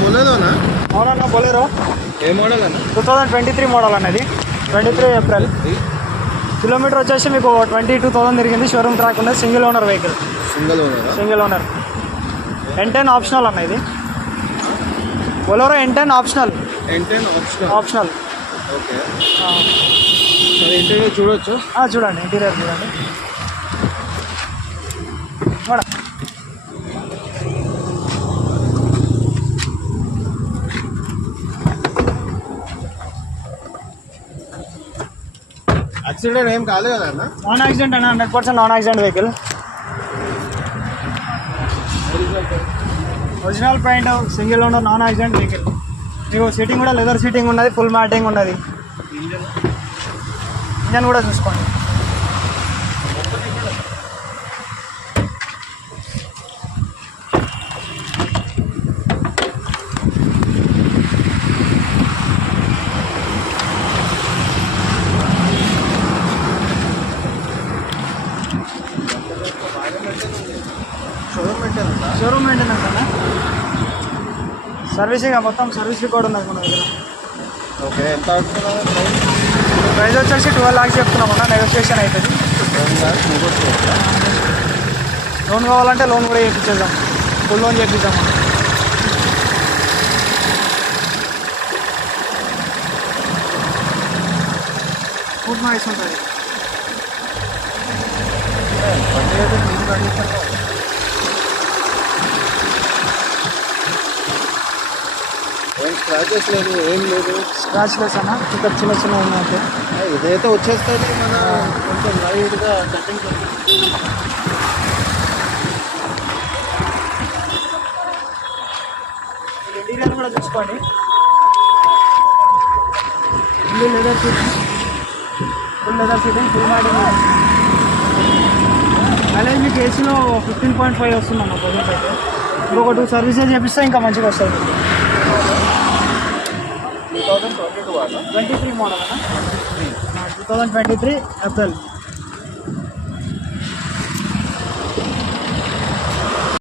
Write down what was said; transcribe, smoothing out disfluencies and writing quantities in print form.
బొలేరోనా? అవునన్నా బొలేరో. ఏ మోడల్ అన్న? 2023 మోడల్ అన్నది. 23 ఏప్రిల్. కిలోమీటర్ వచ్చేసి మీకు 22,000 తిరిగింది. షోరూమ్ ట్రాక్ ఉన్నది. Single owner vehicle. Single owner. N10 optional అన్న ఇది. Bolero N10 optional. Optional. Okay. Interior చూడొచ్చు. చూడండి ఇంటీరియర్ చూడండి. యాక్సిడెంట్ ఏం కాలేదు కదా అన్న? నాన్ యాక్సిడెంట్ అన్న, 100% non accident vehicle. Original paint, single owner, non accident vehicle. మీకు సీటింగ్ కూడా లెదర్ సీటింగ్ ఉన్నది, ఫుల్ మ్యాటింగ్ ఉన్నది. ఇంజన్ కూడా చూసుకోండి. షోరూమ్ మెయింటెనెన్స్ అన్న. సర్వీసింగ్ మొత్తం సర్వీస్ రికార్డ్ ఉన్నది మన దగ్గర. ఓకే. ఎంత అవుతున్నారు? ప్రైస్ వచ్చేసి 12 lakhs చెప్తున్నాం అన్న. నెగోషియేషన్ అవుతుంది. లోన్ కావాలంటే లోన్ కూడా చేయించేద్దాం. ఫుల్ లోన్ చేయించాం అన్న. ఫుడ్ నాయిస్ ఉంటుంది. ఏం స్క్రాచెస్ లేదు, ఏం లేదు. స్క్రాచ్ లెస్ అన్న. ఇక్కడ చిన్న చిన్న ఉన్నట్టు ఇదైతే వచ్చేస్తుంది. మన కొంచెం లైట్గా కటింగ్. ఇంటీరియర్ కూడా చూసుకోండి. Full leather seating, full matting. అలాగే మీకు ఏసీలో 15.5 వస్తుంది అన్న ప్రజెంట్ అయితే. ఇంకొక 2 సర్వీసెస్ చేపిస్తే ఇంకా మంచిగా వస్తుంది. 2022 23 మోడల్ అన్న. 2023 ఏప్రిల్.